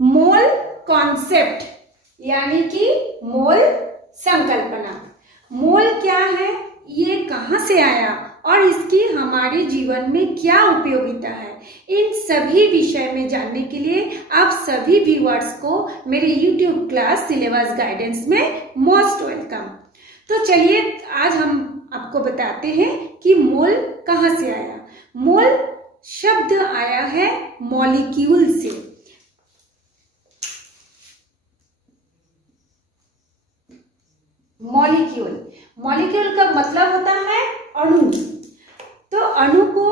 Mole concept यानी कि मोल संकल्पना। मोल क्या है, ये कहाँ से आया और इसकी हमारे जीवन में क्या उपयोगिता है, इन सभी विषय में जानने के लिए आप सभी व्यूअर्स को मेरे YouTube क्लास सिलेबस गाइडेंस में मोस्ट वेलकम। तो चलिए आज हम आपको बताते हैं कि मोल कहाँ से आया। मोल शब्द आया है मॉलिक्यूल से। मॉलिक्यूल का मतलब होता है अणु। तो अणु को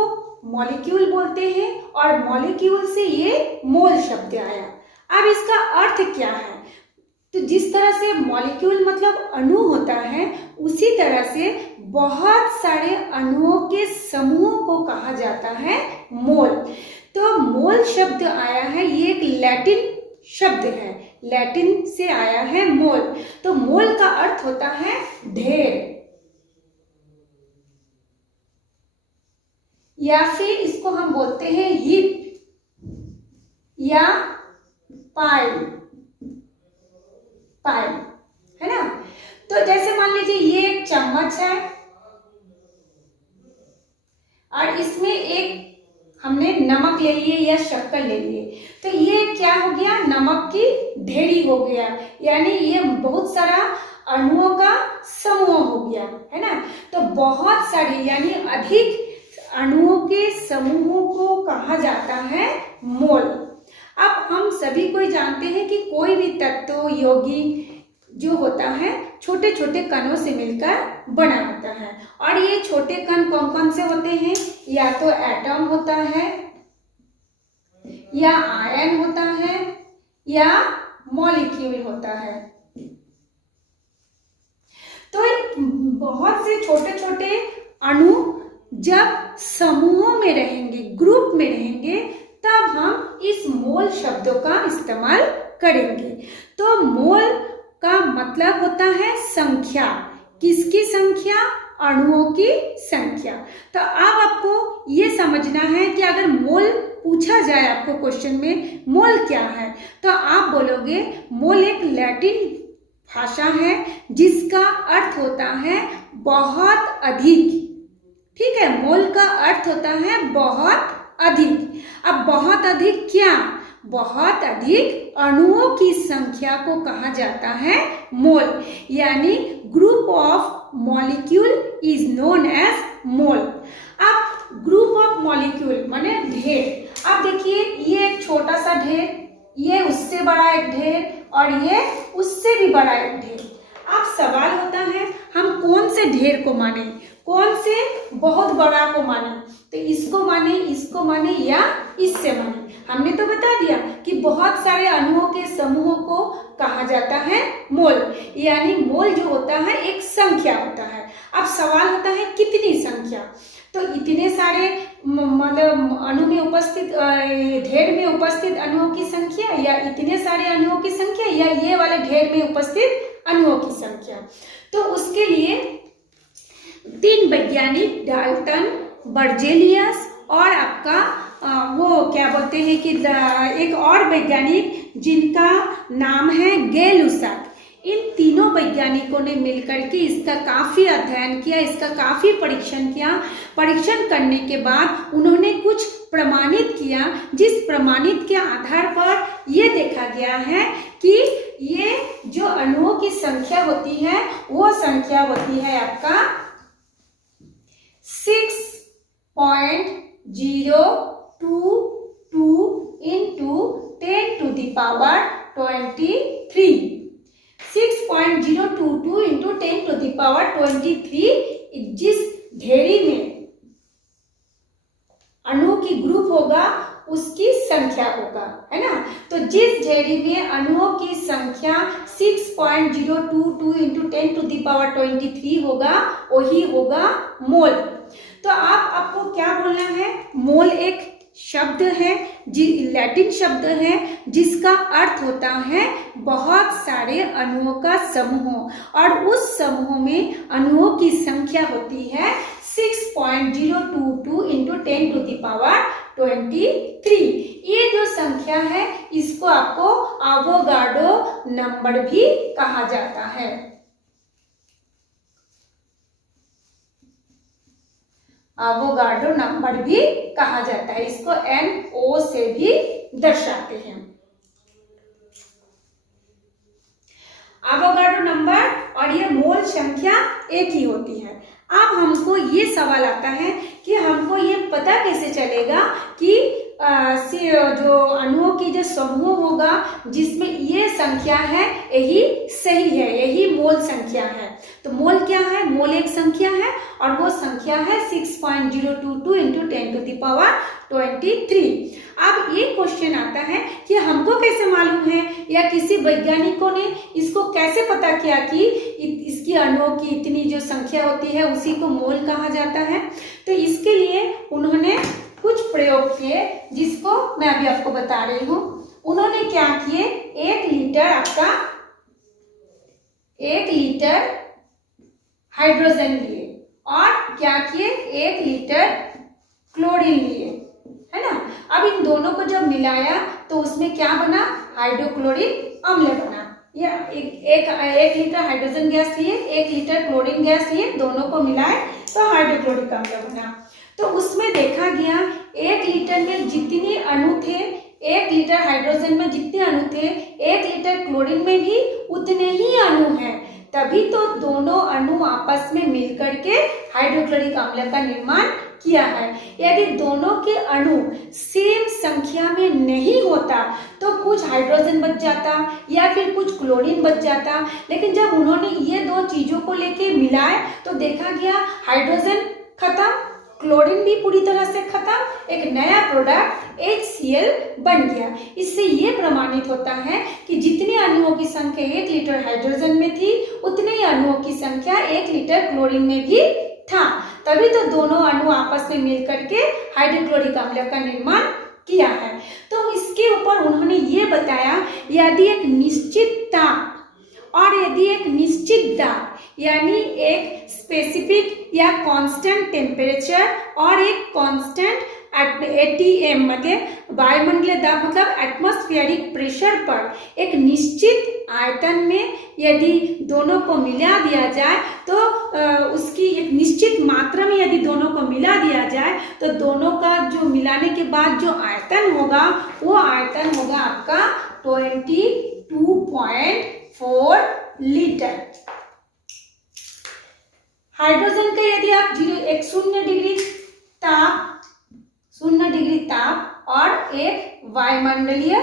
मॉलिक्यूल बोलते हैं और मॉलिक्यूल से ये मोल शब्द आया। अब इसका अर्थ क्या है, तो जिस तरह से मॉलिक्यूल मतलब अणु होता है, उसी तरह से बहुत सारे अणुओं के समूह को कहा जाता है मोल। तो मोल शब्द आया है, ये एक लैटिन शब्द है, लैटिन से आया है मोल। तो मोल का अर्थ होता है ढेर, या फिर इसको हम बोलते हैं हीप या पाइल, है ना। तो जैसे मान लीजिए ये एक चम्मच है और इसमें एक हमने नमक ले लिए या शक्कर ले लिए, तो ये क्या हो गया, नमक की ढेरी हो गया, यानी ये बहुत सारा अणुओं का समूह हो गया, है ना। तो बहुत सारे यानी अधिक अणुओं के समूहों को कहा जाता है मोल। अब हम सभी को जानते हैं कि कोई भी तत्व यौगिक जो होता है छोटे छोटे कणों से मिलकर बना होता है, और ये छोटे कण कौन कौन से होते हैं, या तो एटम होता है, या आयन होता है, या मॉलिक्यूल होता है। तो बहुत से छोटे छोटे अणु जब समूहों में रहेंगे, ग्रुप में रहेंगे, तब हम इस मोल शब्दों का इस्तेमाल करेंगे। तो मोल का मतलब होता है संख्या। किसकी संख्या, अणुओं की संख्या। तो अब आपको ये समझना है कि अगर मोल पूछा जाए आपको क्वेश्चन में मोल क्या है, तो आप बोलोगे मोल एक लैटिन भाषा है जिसका अर्थ होता है बहुत अधिक। ठीक है, मोल का अर्थ होता है बहुत अधिक। अब बहुत अधिक क्या, बहुत अधिक अणुओं की संख्या को कहा जाता है मोल, यानी group of molecule is known as mole. अब ग्रुप ऑफ मॉलिक्यूल माने ढेर। अब देखिए ये एक छोटा सा ढेर, ये उससे बड़ा एक ढेर, और ये उससे भी बड़ा एक ढेर। अब सवाल होता है हम कौन से ढेर को माने, कौन से बहुत बड़ा को माने, तो इसको माने, इसको माने, या इससे माने। हमने तो बता दिया कि बहुत सारे अणुओं के समूह को कहा जाता है मोल, यानी मोल जो होता है एक संख्या होता है। अब सवाल होता है कितनी संख्या, तो इतने सारे मतलब अणु में उपस्थित ढेर में उपस्थित अणुओं की संख्या, या इतने सारे अणुओं की संख्या, या ये वाले ढेर में उपस्थित अणुओं की संख्या। तो उसके लिए 3 वैज्ञानिक डाल्टन, बर्जेलियस और आपका वो क्या बोलते हैं कि एक और वैज्ञानिक जिनका नाम है गै-लुसाक, इन तीनों वैज्ञानिकों ने मिलकर के इसका काफी अध्ययन किया, इसका काफी परीक्षण किया। परीक्षण करने के बाद उन्होंने कुछ प्रमाणित किया, जिस प्रमाणित के आधार पर यह देखा गया है कि ये जो अणुओं की संख्या होती है वो संख्या होती है आपका 6.022 into 10 to the power 23। 6.022 into 10 to the power 23 जिस ढेरी में अणु की ग्रुप होगा उसकी संख्या होगा, है ना। तो जिस ढेरी में अणुओं की संख्या 6.022 into 10 to the power 23 होगा, वही होगा मोल। तो आपको क्या बोलना है, मोल एक शब्द है, लैटिन शब्द है, जिसका अर्थ होता है बहुत सारे अणुओं का समूह, और उस समूह में अणुओं की संख्या होती है 6.022 into 10 to the power 23। ये जो संख्या है इसको आपको एवोगाड्रो नंबर भी कहा जाता है। एवोगाड्रो नंबर भी कहा जाता है, इसको NO से भी दर्शाते हैं। एवोगाड्रो नंबर और ये मोल संख्या एक ही होती है। अब हमको ये सवाल आता है कि हमको ये पता कैसे चलेगा कि जो अणुओं की जो समूह होगा जिसमें ये संख्या है यही सही है, यही मोल संख्या है। तो मोल क्या है? मोल एक संख्या है और वो संख्या है 6.022 × 10⁻23। अब ये क्वेश्चन आता है कि हमको कैसे मालूम है या किसी वैज्ञानिकों ने इसको कैसे पता किया कि इसकी अणुओं की इतनी जो संख्या होती है उसी को मोल कहा जाता है। तो इसके लिए उन्होंने कुछ प्रयोग किए जिसको मैं अभी आपको बता रही हूँ। उन्होंने क्या किए, 1 लीटर हाइड्रोजन लिए और क्या किए, 1 लीटर क्लोरीन लिए, है ना। अब इन दोनों को जब मिलाया तो उसमें क्या बना, हाइड्रोक्लोरिक अम्ल बना। या एक लीटर हाइड्रोजन गैस लिए, 1 लीटर क्लोरीन गैस लिए, दोनों को मिलाए तो हाइड्रोक्लोरिक अम्ल बना। तो उसमें देखा गया 1 लीटर में जितने अणु थे, 1 लीटर हाइड्रोजन में जितने अणु थे, 1 लीटर क्लोरीन में भी उतने ही अणु हैं। तभी तो दोनों अणु आपस में मिलकर के हाइड्रोक्लोरिक अम्ल का निर्माण किया है। यदि दोनों के अणु सेम संख्या में नहीं होता तो कुछ हाइड्रोजन बच जाता या फिर कुछ क्लोरीन बच जाता। लेकिन जब उन्होंने ये दो चीजों को लेके मिलाए तो देखा गया हाइड्रोजन खत्म, क्लोरीन भी पूरी तरह से खत्म, एक नया प्रोडक्ट HCl बन गया। इससे ये प्रमाणित होता है कि जितने अणुओं की संख्या 1 लीटर हाइड्रोजन में थी उतने ही अणुओं की संख्या 1 लीटर क्लोरीन में भी था। तभी तो दोनों अणु आपस में मिलकर के हाइड्रोक्लोरिक अम्ल का निर्माण किया है। तो इसके ऊपर उन्होंने ये बताया यदि एक निश्चित ताप और यदि एक निश्चित दाब यानी एक स्पेसिफिक या कांस्टेंट टेम्परेचर और एक कांस्टेंट ATM मतलब वायुमंडलीय दाब मतलब एटमॉस्फेरिक प्रेशर पर एक निश्चित आयतन में यदि दोनों को मिला दिया जाए तो उसकी एक निश्चित मात्रा में यदि दोनों को मिला दिया जाए तो दोनों का जो मिलाने के बाद जो आयतन होगा वो आयतन होगा आपका 22.4 लीटर। हाइड्रोजन का यदि आप 0 डिग्री ताप और एक वायुमंडलीय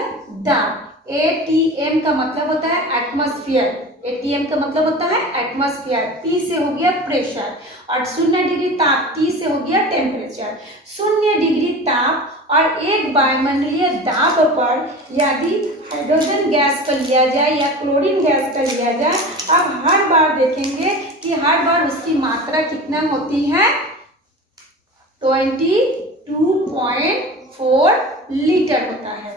दाब ATM का मतलब होता है एटमॉस्फेयर, ATM का मतलब होता है एटमॉस्फेयर, P से हो गया प्रेशर और 0 डिग्री ताप T से हो गया टेम्परेचर। 0 डिग्री ताप और एक वायुमंडलीय दाब पर यदि हाइड्रोजन गैस का लिया जाए या क्लोरीन गैस का लिया जाए, अब हर बार देखेंगे कि हर बार उसकी मात्रा कितना होती है 22.4 लीटर होता है।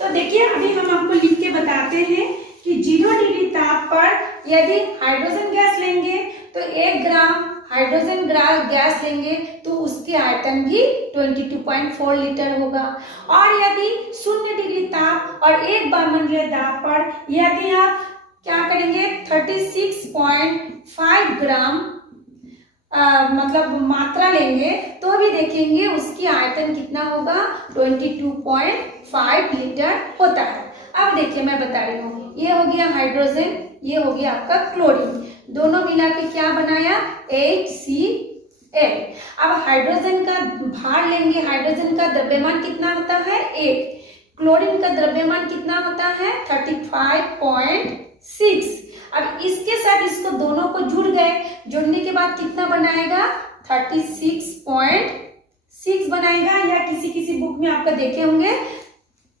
तो देखिए अभी हम आपको लिख के बताते हैं कि 0 डिग्री ताप पर यदि हाइड्रोजन गैस लेंगे तो 1 ग्राम हाइड्रोजन गैस लेंगे तो उसके आयतन भी 22.4 लीटर होगा। और यदि 0 डिग्री ताप और एक वायुमंडलीय दाब पर यदि आप क्या करेंगे 36.5 ग्राम मतलब मात्रा लेंगे तो भी देखेंगे उसकी आयतन कितना होगा 22.5 लीटर होता है। अब देखिए मैं बता रही हूँ, ये हो गया हाइड्रोजन, ये हो गया आपका क्लोरीन, दोनों मिला के क्या बनाया HCl। अब हाइड्रोजन का भार लेंगे, हाइड्रोजन का द्रव्यमान कितना होता है 1, क्लोरीन का द्रव्यमान कितना होता है 35.6। अब इसके साथ इसको दोनों को जुड़ गए, जुड़ने के बाद कितना बनाएगा 36.6 बनाएगा, या किसी बुक में आपका देखे होंगे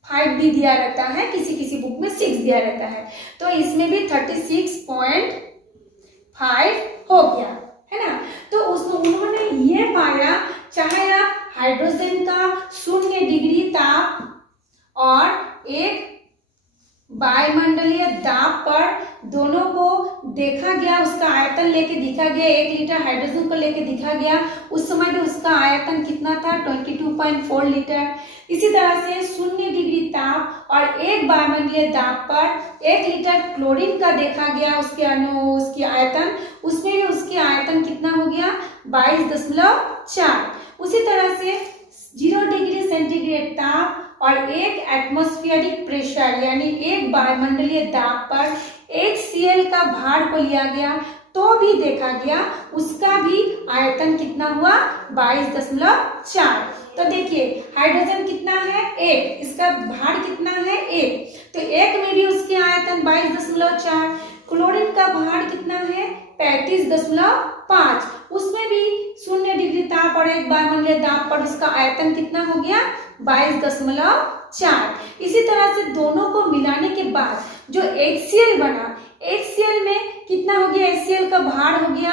5 भी दिया रहता है, किसी बुक में 6 दिया रहता है, तो इसमें भी 36.5 हो गया है ना। तो उन्होंने ये पाया चाहे आप हाइड्रोजन का 0 डिग्री ताप और एक वायुमंडलीय दाब पर दोनों को देखा गया, उसका आयतन लेके दिखा गया, 1 लीटर हाइड्रोजन को लेके दिखा गया, उस समय में उसका आयतन कितना था 22.4 लीटर। इसी तरह से 0 डिग्री ताप और 1 वायुमंडलीय दाब पर 1 लीटर क्लोरीन का देखा गया, उसके अणु, उसकी आयतन, उसमें भी उसकी आयतन कितना हो गया 22.4। उसी तरह से 0 डिग्री सेंटीग्रेड ताप और 1 एटमॉस्फेरिक प्रेशर यानी 1 वायुमंडलीय दाब पर 1 Cl का भार को लिया गया तो भी देखा गया, उसका भी आयतन कितना हुआ 22.4। तो देखिए हाइड्रोजन कितना है 1, इसका भार कितना है 1, तो 1 में भी उसके आयतन 22.4। क्लोरीन का भार कितना है 35.5, उसमें भी 0 डिग्री ताप और 1 वायुमंडलीय दाब पर उसका आयतन कितना हो गया 22.4। इसी तरह से दोनों को मिलाने के बाद जो HCl बना, HCl में कितना हो गया, HCl का भार हो गया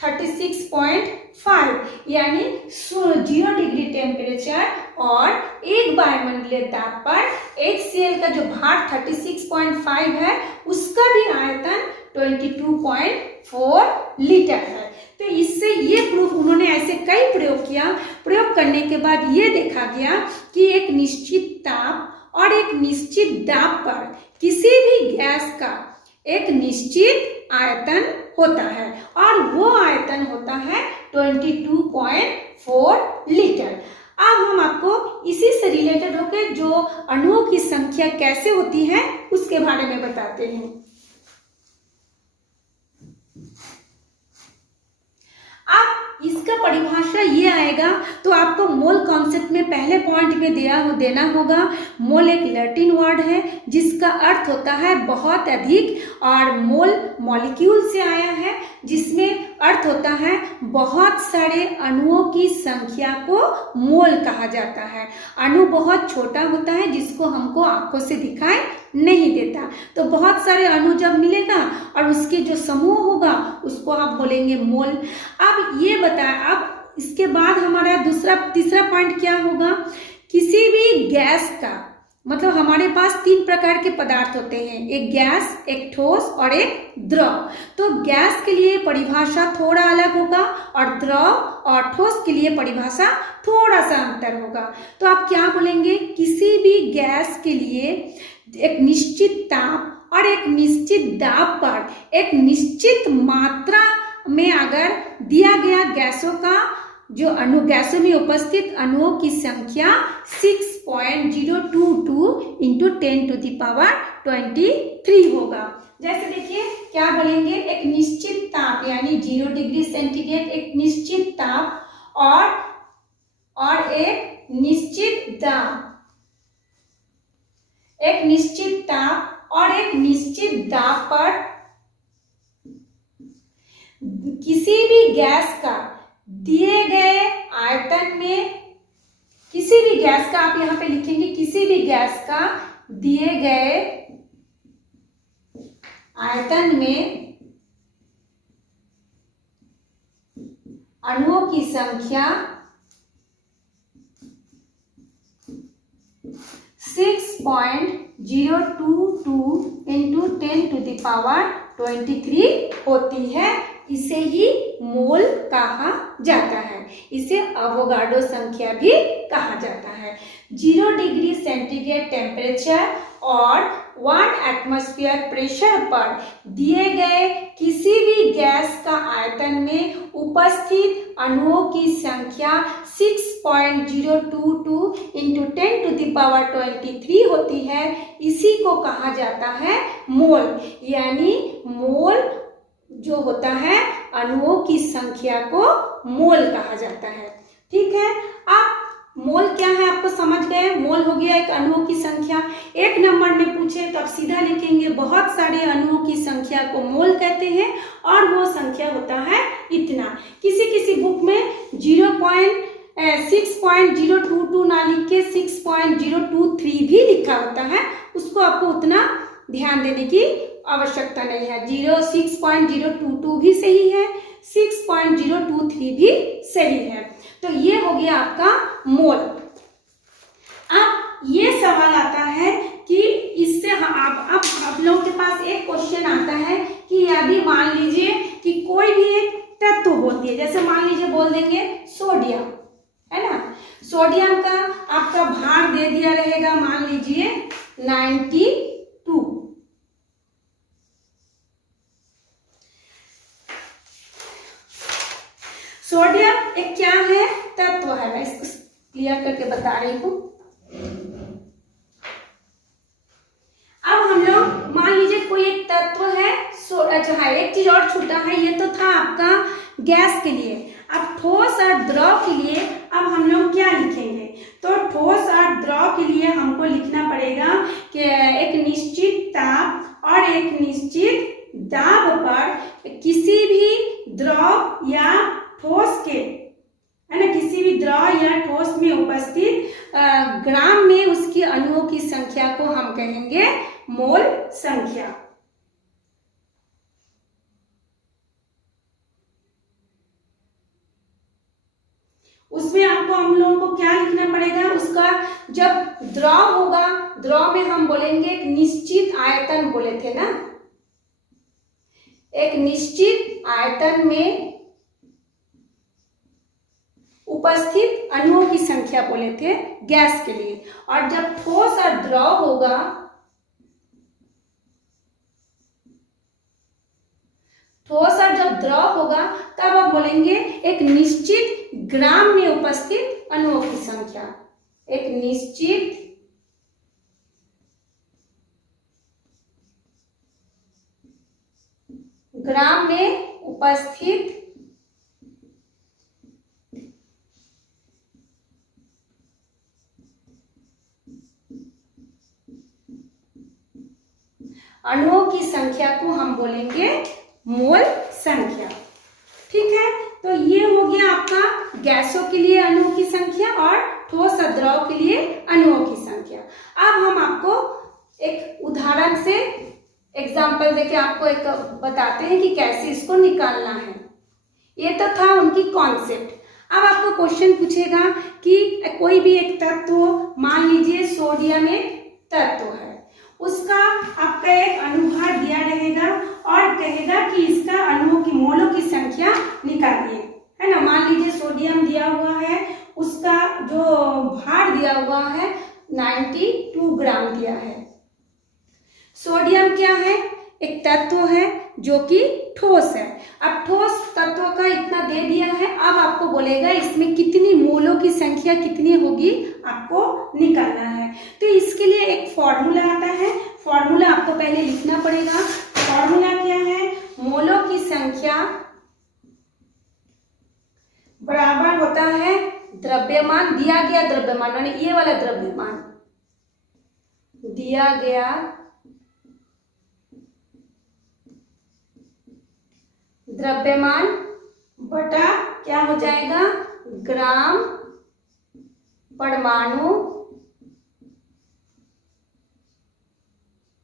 36.5 यानी 0 डिग्री टेम्परेचर और 1 वायुमंडलीय दाब पर HCl का जो भार 36.5 है उसका भी आयतन 22.4 लीटर है। तो इससे ये प्रूफ, उन्होंने ऐसे कई प्रयोग किया, प्रयोग करने के बाद ये देखा गया कि एक निश्चित ताप और एक निश्चित दाब पर किसी भी गैस का एक निश्चित आयतन होता है और वो आयतन होता है 22.4 लीटर। अब हम आपको इसी से रिलेटेड होकर जो अणुओं की संख्या कैसे होती है उसके बारे में बताते हैं। अब इसका परिभाषा ये आएगा, तो आपको मोल कॉन्सेप्ट में पहले पॉइंट में देना होगा। मोल एक लैटिन वर्ड है जिसका अर्थ होता है बहुत अधिक, और मोल मॉलिक्यूल से आया है जिसमें अर्थ होता है बहुत सारे अणुओं की संख्या को मोल कहा जाता है। अणु बहुत छोटा होता है जिसको हमको आंखों से दिखाई नहीं देता, तो बहुत सारे अणु जब मिलेगा और उसके जो समूह होगा उसको आप बोलेंगे मोल। अब ये बताएं, अब इसके बाद हमारा तीसरा पॉइंट क्या होगा, किसी भी गैस का मतलब हमारे पास 3 प्रकार के पदार्थ होते हैं, एक गैस, एक ठोस और एक द्रव। तो गैस के लिए परिभाषा थोड़ा अलग होगा और द्रव और ठोस के लिए परिभाषा थोड़ा सा अंतर होगा। तो आप क्या बोलेंगे, किसी भी गैस के लिए एक निश्चित ताप और एक निश्चित दाब पर एक निश्चित मात्रा में अगर दिया गया गैसों का जो अणु, गैसों में उपस्थित अणुओं की संख्या 6.022 इंटू 10⁻23 होगा। जैसे देखिए क्या बोलेंगे, एक निश्चित ताप यानी 0 डिग्री सेंटीग्रेड एक निश्चित ताप और एक निश्चित दाब, एक निश्चित ताप और एक निश्चित दाब पर किसी भी गैस का दिए गए आयतन में, किसी भी गैस का आप यहां पे लिखेंगे, किसी भी गैस का दिए गए आयतन में अणुओं की संख्या 6.022 इंटू 10⁻23 होती है। इसे ही मोल कहा जाता है, इसे अवोगाड्रो संख्या भी कहा जाता है। 0 डिग्री सेंटीग्रेड टेम्परेचर और 1 एटमॉस्फेयर प्रेशर पर दिए गए किसी भी गैस का आयतन में उपस्थित अणुओं की संख्या 6.022 इंटू 10⁻23 होती है। इसी को कहा जाता है मोल, यानी मोल जो होता है अणुओं की संख्या को मोल कहा जाता है। ठीक है, अब मोल क्या है आपको समझ गए, मोल हो गया एक अणुओं की संख्या। 1 नंबर में पूछे तो आप सीधा लिखेंगे बहुत सारे अणुओं की संख्या को मोल कहते हैं और वो संख्या होता है इतना। किसी बुक में 6.022 ना लिख के 6.023 भी लिखा होता है, उसको आपको उतना ध्यान देने की आवश्यकता नहीं है। 6.022 भी सही है, 6.023 भी सही है। तो ये हो गया आपका मोल। अब ये सवाल आता है कि इससे अब आप लोगों के पास एक क्वेश्चन आता है होती है। जैसे मान लीजिए बोल देंगे सोडियम, है ना। सोडियम का आपका भार दे दिया रहेगा मान लीजिए 92। सोडियम एक क्या है, तत्व है। मैं इसको क्लियर करके बता रही हूं। अब हम लोग मान लीजिए कोई एक तत्व है, अच्छा हाँ एक चीज और छूटा है, ये तो था आपका गैस के लिए। अब ठोस और द्रव के लिए अब हम लोग क्या लिखेंगे, तो ठोस और द्रव के लिए हमको लिखना पड़ेगा कि एक निश्चित ताप और एक निश्चित दाब पर किसी भी द्रव या ठोस के, है ना, किसी भी द्रव या ठोस में उपस्थित ग्राम में उसकी अणुओं की संख्या को हम कहेंगे मोल संख्या। उसमें आपको हम लोगों को क्या लिखना पड़ेगा, उसका जब द्रव होगा, द्रव में हम बोलेंगे एक निश्चित आयतन बोले थे ना, एक निश्चित आयतन में उपस्थित अणुओं की संख्या बोले थे गैस के लिए। और जब ठोस और द्रव होगा, ठोस और जब द्रव होगा तब आप बोलेंगे एक निश्चित ग्राम में उपस्थित अणुओं की संख्या, एक निश्चित ग्राम में उपस्थित अणुओं की संख्या को हम बोलेंगे मोल संख्या। ठीक है, तो ये हो गया आपका गैसों के लिए अणुओं की संख्या और ठोस और द्रव के लिए अणुओं की संख्या। अब हम आपको एक उदाहरण से एग्जाम्पल देके आपको एक बताते हैं कि कैसे इसको निकालना है। ये तो था उनकी कॉन्सेप्ट। अब आपको क्वेश्चन पूछेगा कि कोई भी एक तत्व, मान लीजिए सोडियम एक तत्व है, उसका आपका एक अनुभार दिया रहेगा और कहेगा कि इसका अणुओं की मोलों की संख्या निकालिए, है ना। मान लीजिए सोडियम दिया हुआ है, उसका जो भार दिया हुआ है 92 ग्राम दिया है। सोडियम क्या है, एक तत्व है जो कि ठोस है। अब ठोस तत्व का इतना दे दिया है, अब आपको बोलेगा इसमें कितनी मोलों की संख्या कितनी होगी आपको निकालना है। तो इसके लिए एक फॉर्मूला आता है, फॉर्मूला आपको पहले लिखना पड़ेगा। फॉर्मूला क्या है, मोलों की संख्या बराबर होता है द्रव्यमान, दिया गया द्रव्यमान, यानी ये वाला द्रव्यमान, दिया गया द्रव्यमान बटा क्या हो जाएगा, ग्राम परमाणु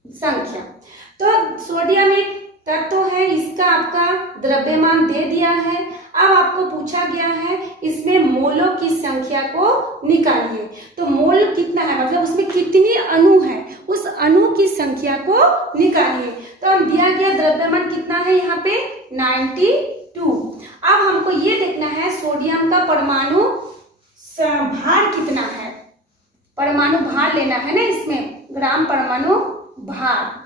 संख्या। तो सोडियम एक तत्व है, इसका आपका द्रव्यमान दे दिया है। अब आपको पूछा गया है इसमें मोलों की संख्या को निकालिए। तो मोल कितना है, मतलब उसमें कितनी अणु है, उस अणु की संख्या को निकालिए। तो हम दिया गया द्रव्यमान कितना है यहाँ पे 92। अब हमको ये देखना है सोडियम का परमाणु भार कितना है, परमाणु भार लेना है ना, इसमें ग्राम परमाणु भार,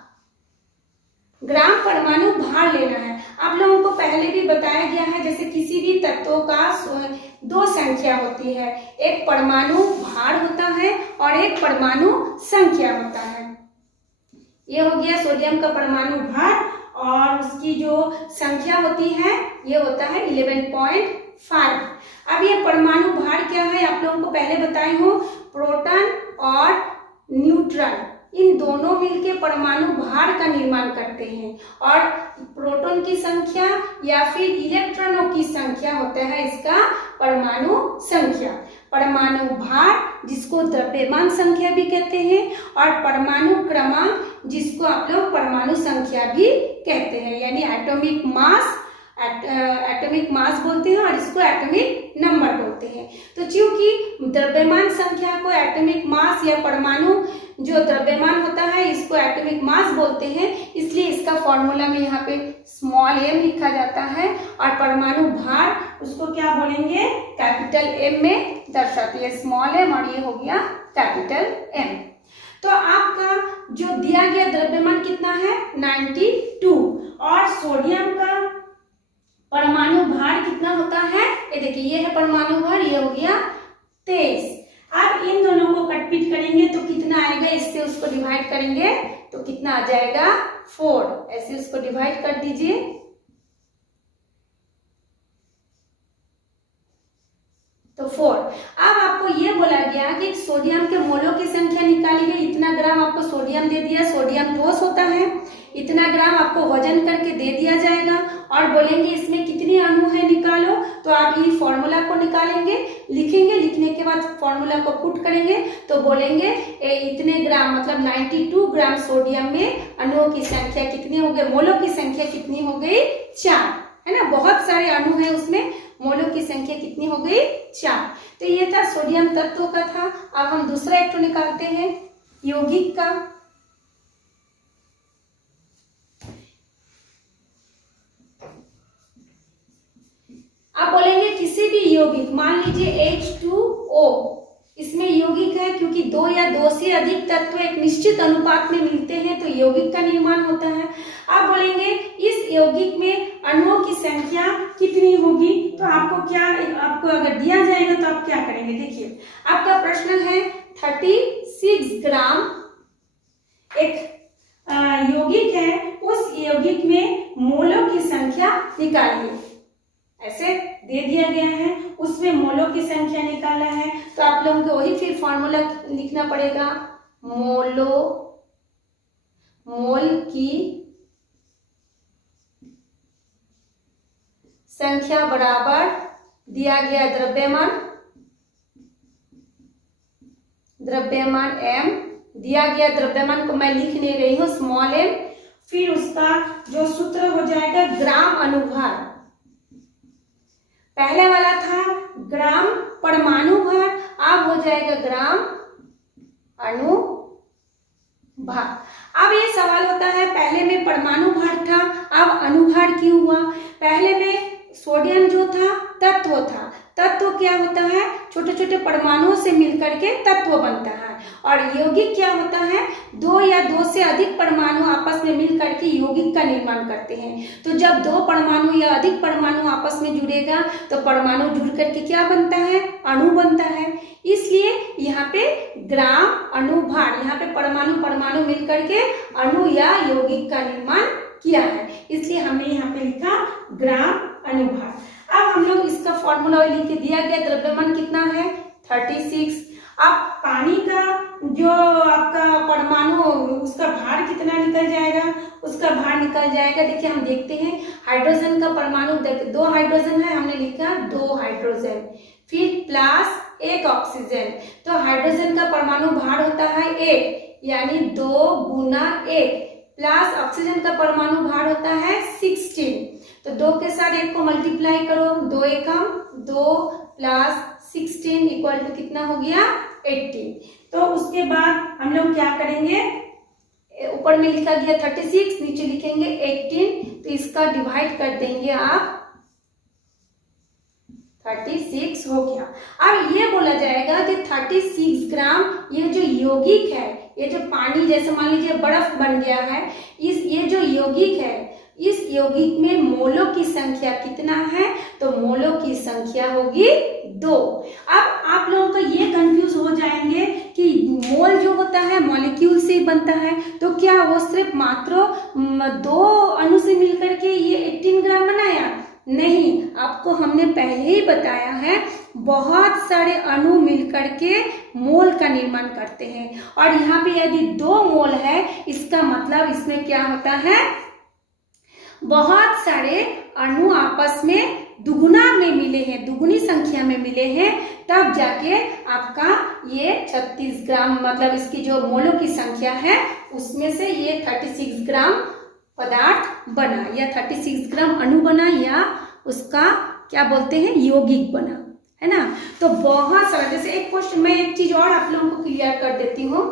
ग्राम परमाणु भार लेना है। आप लोगों को पहले भी बताया गया है, जैसे किसी भी तत्वों का दो संख्या होती है, एक परमाणु भार होता है और एक परमाणु संख्या होता है। ये हो गया सोडियम का परमाणु भार और उसकी जो संख्या होती है ये होता है 11.5। अब ये परमाणु भार क्या है, आप लोगों को पहले बताई हूँ, प्रोटॉन और न्यूट्रॉन इन दोनों मिलके परमाणु भार का निर्माण करते हैं। और प्रोटॉन की संख्या या फिर इलेक्ट्रॉनों की संख्या होता है इसका परमाणु संख्या। परमाणु भार जिसको द्रव्यमान संख्या भी कहते हैं और परमाणु क्रमांक जिसको आप लोग परमाणु संख्या भी कहते हैं, यानी एटॉमिक मास, एटॉमिक मास बोलते हैं और इसको एटॉमिक नंबर बोलते हैं। तो चूंकि द्रव्यमान संख्या को एटॉमिक मास या परमाणु जो द्रव्यमान होता है इसको एटॉमिक मास बोलते हैं, इसलिए इसका फॉर्मूला में यहाँ पे स्मॉल m लिखा जाता है, और परमाणु भार उसको क्या बोलेंगे, कैपिटल M में दर्शाते हैं, स्मॉल m, और ये हो गया कैपिटल M। तो आपका जो दिया गया द्रव्यमान कितना है 92, और सोडियम का परमाणु भार कितना होता है, ये देखिए ये है परमाणु भार, ये हो गया 23। अब इन दोनों को कटपीट करेंगे तो कितना आएगा, इससे उसको डिवाइड करेंगे तो कितना आ जाएगा 4, ऐसे उसको डिवाइड कर दीजिए। तो 4। अब आपको ये बोला गया कि सोडियम के मोलों की संख्या निकालिए, इतना ग्राम आपको सोडियम दे दिया, सोडियम ठोस होता है, इतना ग्राम आपको वजन करके दे दिया जाएगा, और बोलेंगे इसमें कितने अणु है निकालो, तो आप ये फॉर्मूला को निकालेंगे, लिखेंगे, लिखने के बाद फॉर्मूला को पुट करेंगे तो बोलेंगे इतने ग्राम मतलब 92 ग्राम सोडियम में अणुओं की संख्या कितनी हो गई, मोलों की संख्या कितनी हो गई 4, है ना, बहुत सारे अणु है उसमें, मोलों की संख्या कितनी हो गई 4। तो ये था सोडियम तत्व का था। अब हम दूसरा एक तो निकालते हैं यौगिक का। आप बोलेंगे किसी भी यौगिक, मान लीजिए H2O, इसमें यौगिक है क्योंकि 2 या 2 से अधिक तत्व एक निश्चित अनुपात में मिलते हैं तो यौगिक का निर्माण होता है। आप बोलेंगे इस यौगिक में अणुओं की संख्या कितनी होगी, तो आपको अगर दिया जाएगा तो आप क्या करेंगे, देखिए आपका प्रश्न है 36 ग्राम एक यौगिक है, उस यौगिक में मोलों की संख्या निकालिए, ऐसे दे दिया गया है, उसमें मोलों की संख्या निकाला है, तो आप लोगों को वही फिर फॉर्मूला लिखना पड़ेगा, मोल की संख्या बराबर दिया गया द्रव्यमान m, दिया गया द्रव्यमान को मैं लिख नहीं रही हूं स्मॉल m, फिर उसका जो सूत्र हो जाएगा ग्राम अनुभार, पहले वाला था ग्राम परमाणु भार, अब हो जाएगा ग्राम अणु भार। अब ये सवाल होता है पहले में परमाणु भार था, अब अणुभार क्यों हुआ, पहले में सोडियम जो था तत्व था, तत्व क्या होता है छोटे छोटे परमाणुओं से मिलकर के तत्व बनता है, और यौगिक क्या होता है 2 या 2 से अधिक परमाणु आपस में मिलकर के यौगिक का निर्माण करते हैं। तो जब 2 परमाणु या अधिक परमाणु आपस में जुड़ेगा तो परमाणु जुड़ करके क्या बनता है, अणु बनता है, इसलिए यहाँ पे ग्राम अणुभार, यहाँ पे परमाणु मिलकर के अणु या यौगिक का निर्माण किया है, इसलिए हमने यहाँ पे लिखा ग्राम अणुभार। अब हम लोग इसका फॉर्मूला लिख के दिया गया द्रव्यमान कितना है 36। अब पानी का जो आपका परमाणु उसका भार कितना निकल जाएगा, उसका भार निकल जाएगा, देखिए हम देखते हैं हाइड्रोजन का परमाणु, देखिए 2 हाइड्रोजन है, हमने लिखा 2 हाइड्रोजन, फिर प्लस 1 ऑक्सीजन, तो हाइड्रोजन का परमाणु भार होता है 1, यानी 2 गुना 1, प्लस ऑक्सीजन का परमाणु भार होता है 16, तो 2 के साथ 1 को मल्टीप्लाई करो, 2 एकम 2 प्लस 16 इक्वल टू कितना हो गया 18। तो उसके बाद हम लोग क्या करेंगे, ऊपर में लिखा गया 36, नीचे लिखेंगे 18, तो इसका डिवाइड कर देंगे आप 36 हो गया। अब ये बोला जाएगा कि 36 ग्राम ये जो यौगिक है, ये जो पानी जैसे मान लीजिए बर्फ बन गया है, ये जो यौगिक है, इस यौगिक में मोलों की संख्या कितना है, तो मोलों की संख्या होगी 2। अब आप लोगों का ये कंफ्यूज हो जाएंगे कि मोल जो होता है मॉलिक्यूल से बनता है, तो क्या वो सिर्फ मात्र 2 अणु से मिलकर के ये 18 ग्राम बनाया, नहीं, आपको हमने पहले ही बताया है बहुत सारे अणु मिलकर के मोल का निर्माण करते हैं, और यहाँ पे यदि 2 मोल है इसका मतलब इसमें क्या होता है बहुत सारे अणु आपस में दुगुना में मिले हैं, दुगुनी संख्या में मिले हैं, तब जाके आपका ये 36 ग्राम मतलब इसकी जो मोलों की संख्या है उसमें से ये 36 ग्राम पदार्थ बना, या 36 ग्राम अणु बना, या उसका क्या बोलते हैं यौगिक बना, है ना। तो बहुत सारा, जैसे एक क्वेश्चन मैं एक चीज और आप लोगों को क्लियर कर देती हूँ,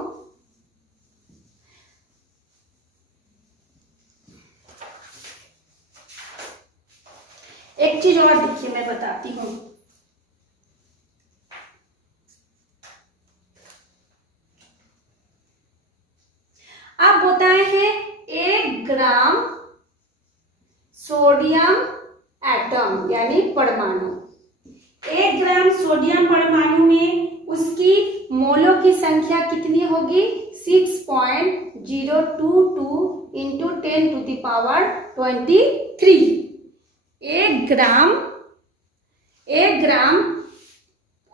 एक चीज और देखिए मैं बताती हूँ। अब बताए हैं 1 ग्राम सोडियम एटम यानी परमाणु। 1 ग्राम सोडियम परमाणु में उसकी मोलों की संख्या कितनी होगी? 6.022 इंटू 10⁻23। 1 ग्राम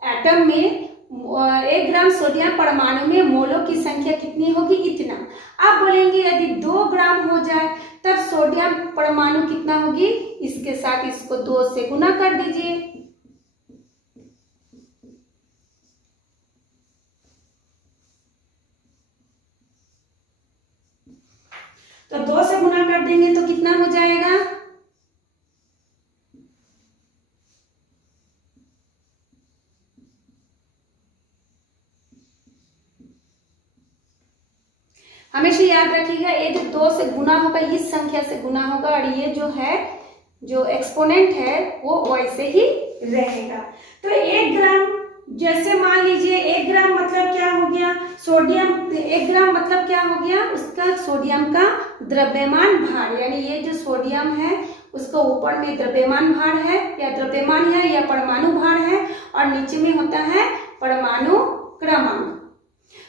एटम में 1 ग्राम सोडियम परमाणु में मोलों की संख्या कितनी होगी? इतना। आप बोलेंगे यदि 2 ग्राम हो जाए तब सोडियम परमाणु कितना होगी? इसके साथ इसको 2 से गुना कर दीजिए। तो 2 से गुना कर देंगे तो कितना हो जाएगा? हमेशा याद रखिएगा, ये जो 2 से गुना होगा इस संख्या से गुना होगा और ये जो है जो एक्सपोनेंट है वो वैसे ही रहेगा। तो 1 ग्राम, जैसे मान लीजिए 1 ग्राम मतलब क्या हो गया? सोडियम। 1 ग्राम मतलब क्या हो गया? उसका सोडियम का द्रव्यमान भार, यानी ये जो सोडियम है उसको ऊपर में द्रव्यमान भार है या द्रव्यमान है या परमाणु भार है और नीचे में होता है परमाणु क्रमांक।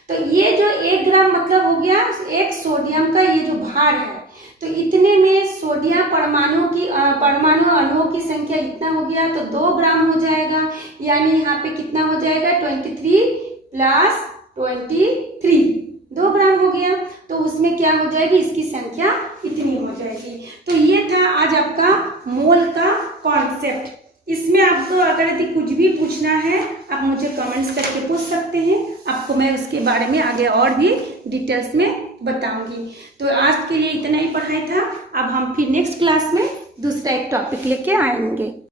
तो ये जो 1 ग्राम मतलब हो गया एक सोडियम का ये जो भार है। तो इतने में सोडियम परमाणु अणुओं की संख्या इतना हो गया तो 2 ग्राम हो जाएगा। यानी यहाँ पे कितना हो जाएगा? 23 प्लस 23, 2 ग्राम हो गया। तो उसमें क्या हो जाएगी? इसकी संख्या इतनी हो जाएगी। तो ये था आज आपका मोल का कॉन्सेप्ट। इसमें आपको अगर यदि कुछ भी पूछना है आप मुझे कमेंट्स करके पूछ सकते हैं, आपको मैं उसके बारे में आगे और भी डिटेल्स में बताऊंगी। तो आज के लिए इतना ही पढ़ाई था। अब हम फिर नेक्स्ट क्लास में दूसरा एक टॉपिक लेके आएंगे।